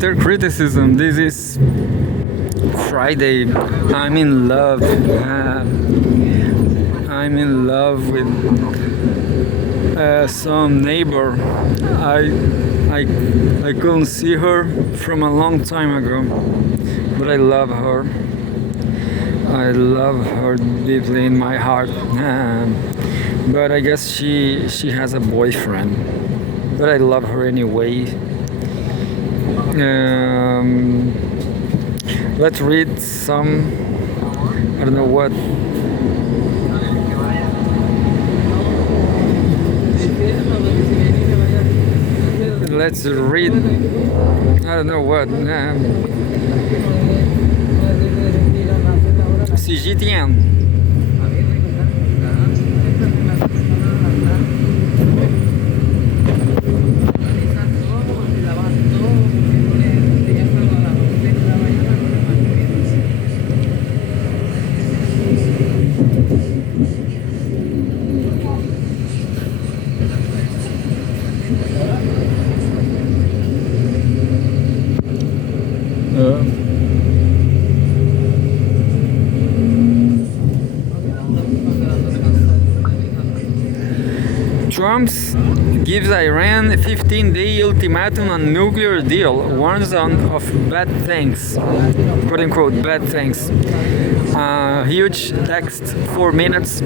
Twitter criticism. This is Friday. I'm in love. I'm in love with some neighbor. I couldn't see her from a long time ago, but I love her. I love her deeply in my heart. But I guess she has a boyfriend. But I love her anyway. Let's read some. I don't know what. Let's read. I don't know what. Cgtn. Trump gives Iran a 15-day ultimatum on nuclear deal, warns of bad things, quote unquote bad things. Huge text, 4 minutes.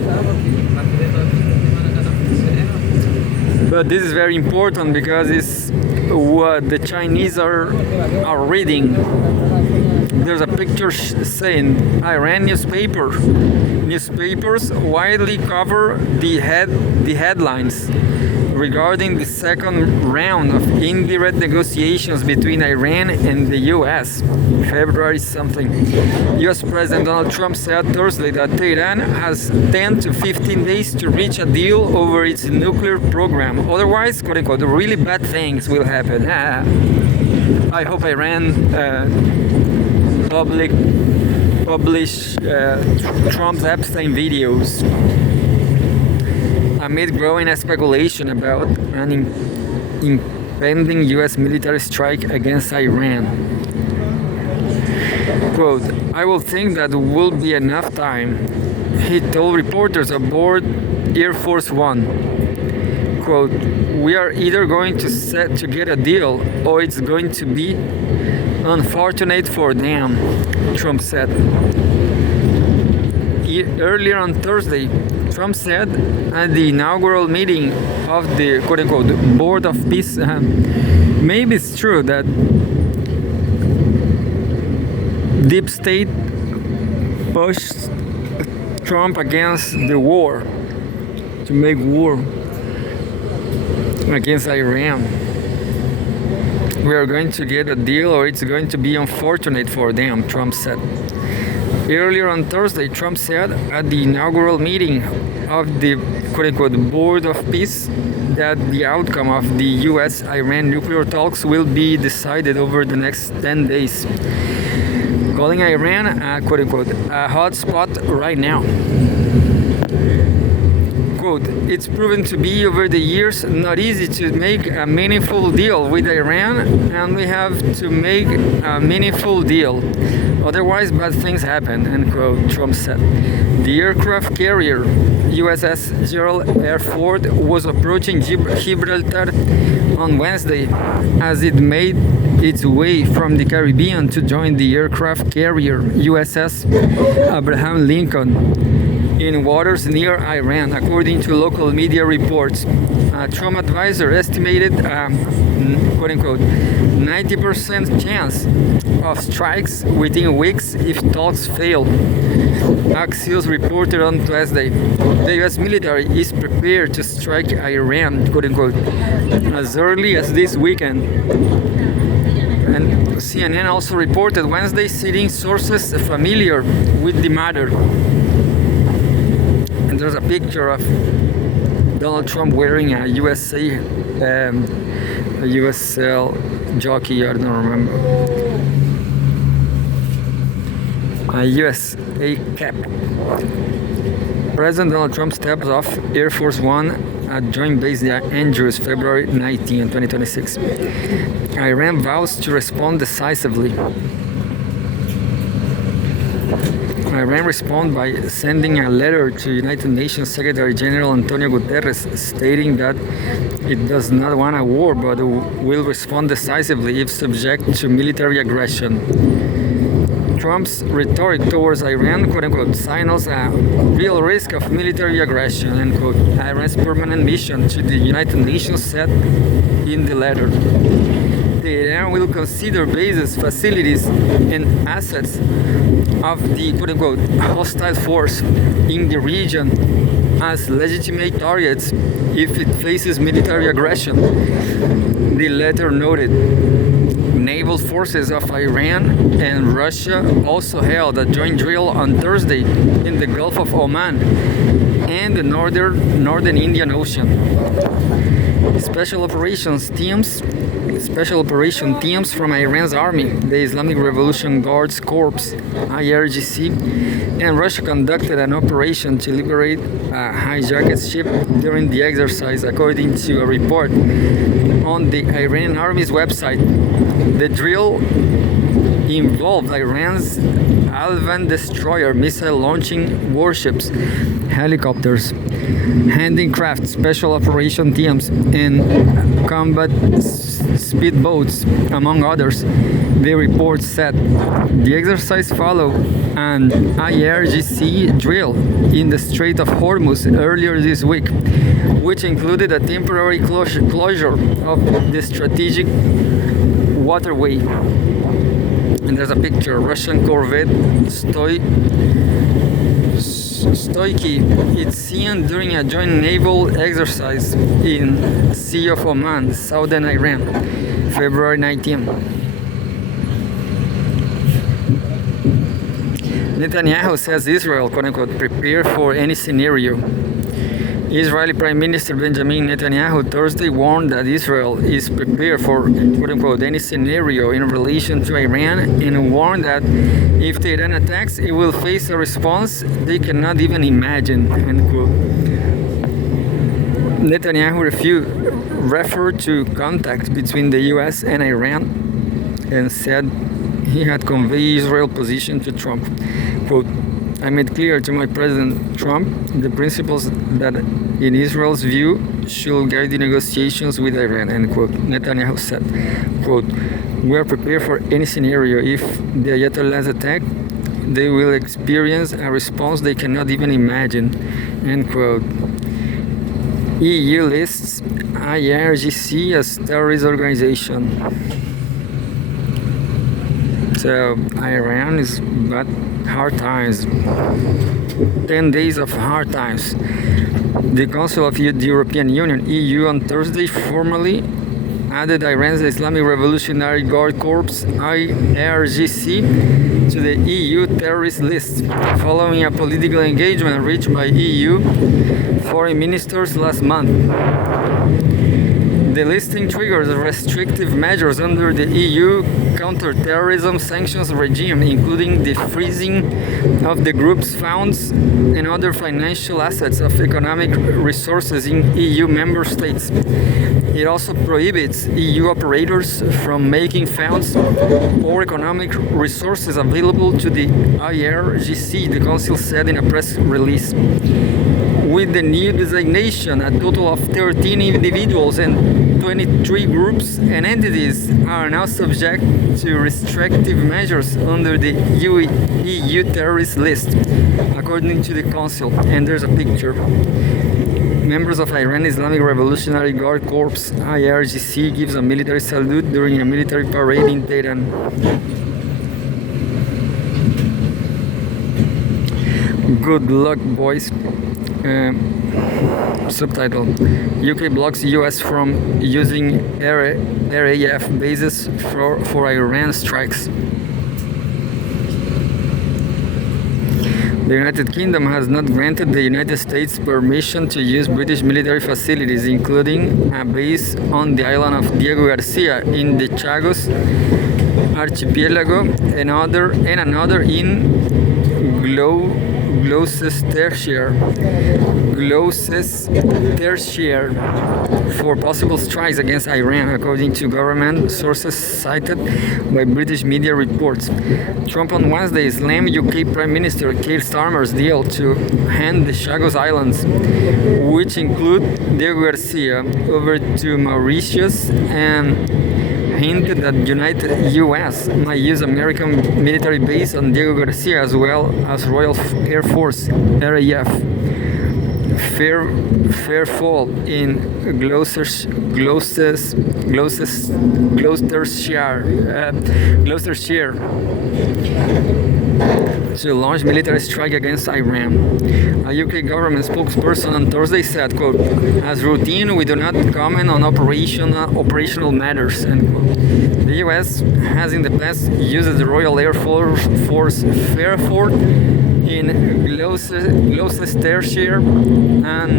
But this is very important because it's what the Chinese are reading. There's a picture saying Iran newspapers widely cover the headlines regarding the second round of indirect negotiations between Iran and the US. February something. US President Donald Trump said Thursday that Tehran has 10 to 15 days to reach a deal over its nuclear program. Otherwise, quote unquote, really bad things will happen. I hope Iran publish Trump's Epstein videos amid growing speculation about an impending US military strike against Iran. Quote, I will think that will be enough time, he told reporters aboard Air Force One. Quote, we are either going to get a deal or it's going to be unfortunate for them, Trump said. Earlier on Thursday, Trump said at the inaugural meeting of the quote-unquote Board of Peace, maybe it's true that deep state pushed Trump against the war, to make war against Iran. We are going to get a deal or it's going to be unfortunate for them, Trump said. Earlier on Thursday, Trump said at the inaugural meeting of the quote-unquote Board of Peace that the outcome of the US-Iran nuclear talks will be decided over the next 10 days, calling Iran a quote-unquote a hot spot right now. Quote, it's proven to be over the years not easy to make a meaningful deal with Iran, and we have to make a meaningful deal. Otherwise, bad things happen, end quote, Trump said. The aircraft carrier USS Gerald R. Ford was approaching Gibraltar on Wednesday as it made its way from the Caribbean to join the aircraft carrier USS Abraham Lincoln in waters near Iran, according to local media reports. A Trump advisor estimated quote-unquote 90% chance of strikes within weeks if talks fail. Axios reported on Thursday. The US military is prepared to strike Iran, quote-unquote, as early as this weekend. And CNN also reported Wednesday, citing sources familiar with the matter. And there's a picture of Donald Trump wearing a USL jockey, I don't remember, a USA cap. President Donald Trump steps off Air Force One at Joint Base Andrews, February 19, 2026. Iran vows to respond decisively. Iran responded by sending a letter to United Nations Secretary General Antonio Guterres stating that it does not want a war but will respond decisively if subject to military aggression. Trump's rhetoric towards Iran, quote-unquote, signals a real risk of military aggression, end quote. Iran's permanent mission to the United Nations said in the letter. Iran will consider bases, facilities, and assets of the quote-unquote hostile force in the region as legitimate targets if it faces military aggression. The letter noted naval forces of Iran and Russia also held a joint drill on Thursday in the Gulf of Oman and the northern Indian Ocean. Special operation teams from Iran's army, the Islamic Revolution Guards Corps (IRGC), and Russia conducted an operation to liberate a hijacked ship during the exercise, according to a report on the Iranian Army's website. The drill involved Iran's Alvan destroyer, missile launching warships, helicopters, handicraft special operation teams, and combat speedboats, among others. The report said the exercise followed an IRGC drill in the Strait of Hormuz earlier this week, which included a temporary closure of the strategic waterway. And there's a picture. Russian corvette Stoiky. It's seen during a joint naval exercise in Sea of Oman, southern Iran, February 19. Netanyahu says Israel, quote-unquote, prepare for any scenario. Israeli Prime Minister Benjamin Netanyahu Thursday warned that Israel is prepared for, quote-unquote, any scenario in relation to Iran, and warned that if Tehran attacks, it will face a response they cannot even imagine, end quote. Netanyahu referred to contact between the US and Iran and said he had conveyed Israel's position to Trump. Quote, I made clear to my President Trump the principles that, in Israel's view, should guide the negotiations with Iran, end quote. Netanyahu said, quote, we are prepared for any scenario. If the Ayatollahs attack, they will experience a response they cannot even imagine, end quote. EU lists IRGC as terrorist organization. So Iran is got hard times. 10 days of hard times. The Council of the European Union, EU, on Thursday formally added Iran's Islamic Revolutionary Guard Corps, IRGC, to the EU terrorist list, following a political engagement reached by EU foreign ministers last month. The listing triggers restrictive measures under the EU counter-terrorism sanctions regime, including the freezing of the group's funds and other financial assets of economic resources in EU member states. It also prohibits EU operators from making funds or economic resources available to the IRGC, the Council said in a press release. With the new designation, a total of 13 individuals and 23 groups and entities are now subject to restrictive measures under the EU terrorist list, according to the Council. And there's a picture. Members of Iran Islamic Revolutionary Guard Corps, IRGC, gives a military salute during a military parade in Tehran. Good luck, boys. Subtitle: UK blocks US from using RAF bases for Iran strikes. The United Kingdom has not granted the United States permission to use British military facilities, including a base on the island of Diego Garcia in the Chagos Archipelago and another in Gloucestershire for possible strikes against Iran, according to government sources cited by British media reports. Trump on Wednesday slammed UK Prime Minister Keir Starmer's deal to hand the Chagos Islands, which include Diego Garcia, over to Mauritius, and hinted that U.S. might use American military base on Diego Garcia as well as Royal Air Force (RAF) fair fall in Gloucestershire to launch military strike against Iran. A UK government spokesperson on Thursday said, quote, "As routine, we do not comment on operational matters." End quote. The US has in the past used the Royal Air Force Fairford in Gloucestershire and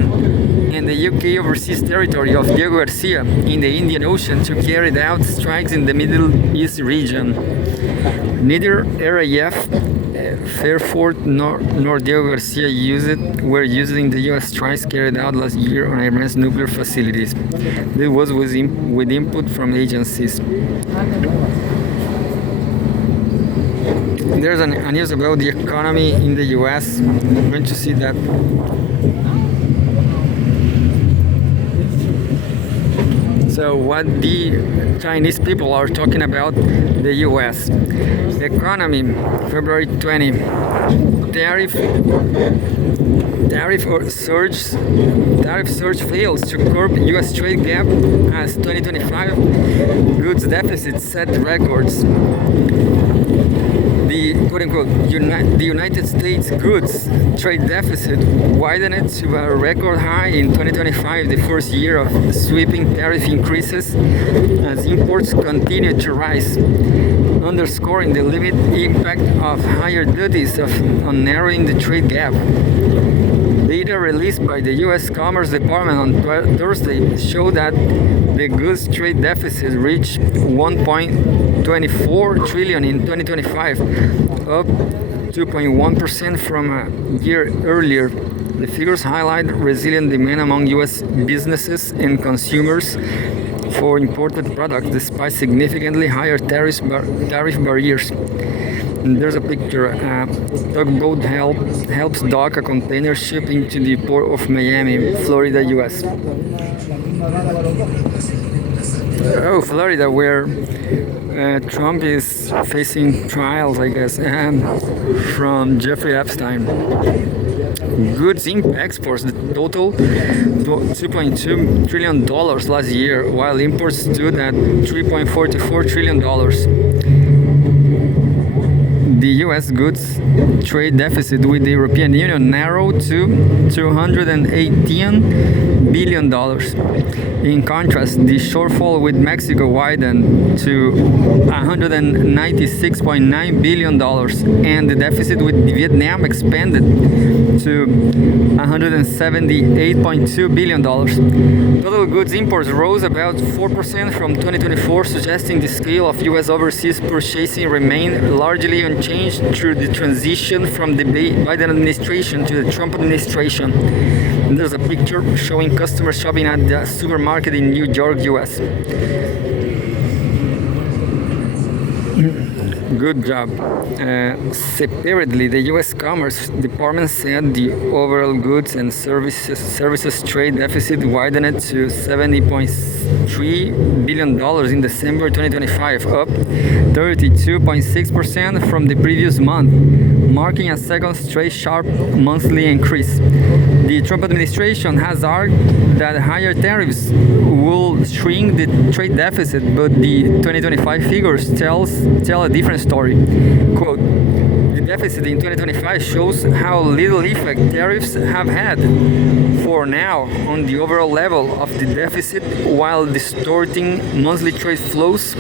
in the UK overseas territory of Diego Garcia in the Indian Ocean to carry out strikes in the Middle East region. Neither RAF Fairford nor Diego Garcia were using the U.S. strikes carried out last year on Iran's nuclear facilities. This was with input from agencies. There's a news about the economy in the U.S. I'm going to see that. So what the Chinese people are talking about the U.S. economy, February 20, tariff surge fails to curb U.S. trade gap as 2025 goods deficit set records. The quote-unquote the United States goods trade deficit widened to a record high in 2025, the first year of sweeping tariff increases as imports continue to rise, underscoring the limited impact of higher duties on narrowing the trade gap. Data released by the U.S. Commerce Department on Thursday show that the goods trade deficit reached $1.24 trillion in 2025, up 2.1% from a year earlier. The figures highlight resilient demand among U.S. businesses and consumers for imported products despite significantly higher tariff barriers. And there's a picture. A tugboat helps dock a container ship into the port of Miami, Florida, U.S. Oh, Florida, where Trump is facing trials, I guess, from Jeffrey Epstein. Goods exports total $2.2 trillion last year, while imports stood at $3.44 trillion. The U.S. goods trade deficit with the European Union narrowed to $218 billion. In contrast, the shortfall with Mexico widened to $196.9 billion, and the deficit with Vietnam expanded to $178.2 billion. Total goods imports rose about 4% from 2024, suggesting the scale of U.S. overseas purchasing remained largely unchanged through the transition from the Biden administration to the Trump administration. And there's a picture showing customers shopping at the supermarket in New York, U.S. Good job. Separately, the U.S. Commerce Department said the overall goods and services trade deficit widened to $70.3 billion in December 2025, up 32.6% from the previous month, marking a second straight sharp monthly increase. The Trump administration has argued that higher tariffs will shrink the trade deficit, but the 2025 figures tell a different story. Quote, "The deficit in 2025 shows how little effect tariffs have had for now on the overall level of the deficit while distorting monthly trade flows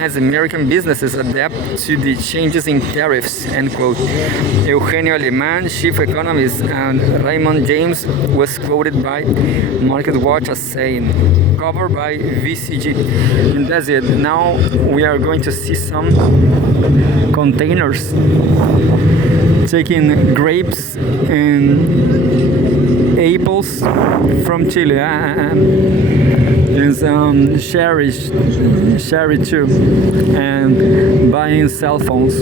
as American businesses adapt to the changes in tariffs, end quote. Eugenio Alemán, chief economist, and Raymond James was quoted by MarketWatch as saying, covered by VCG. And that's it. Now we are going to see some containers taking grapes and apples from Chile, and some cherry too, and buying cell phones.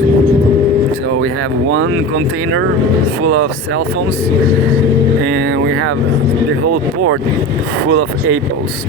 So we have one container full of cell phones, and we have the whole port full of apples.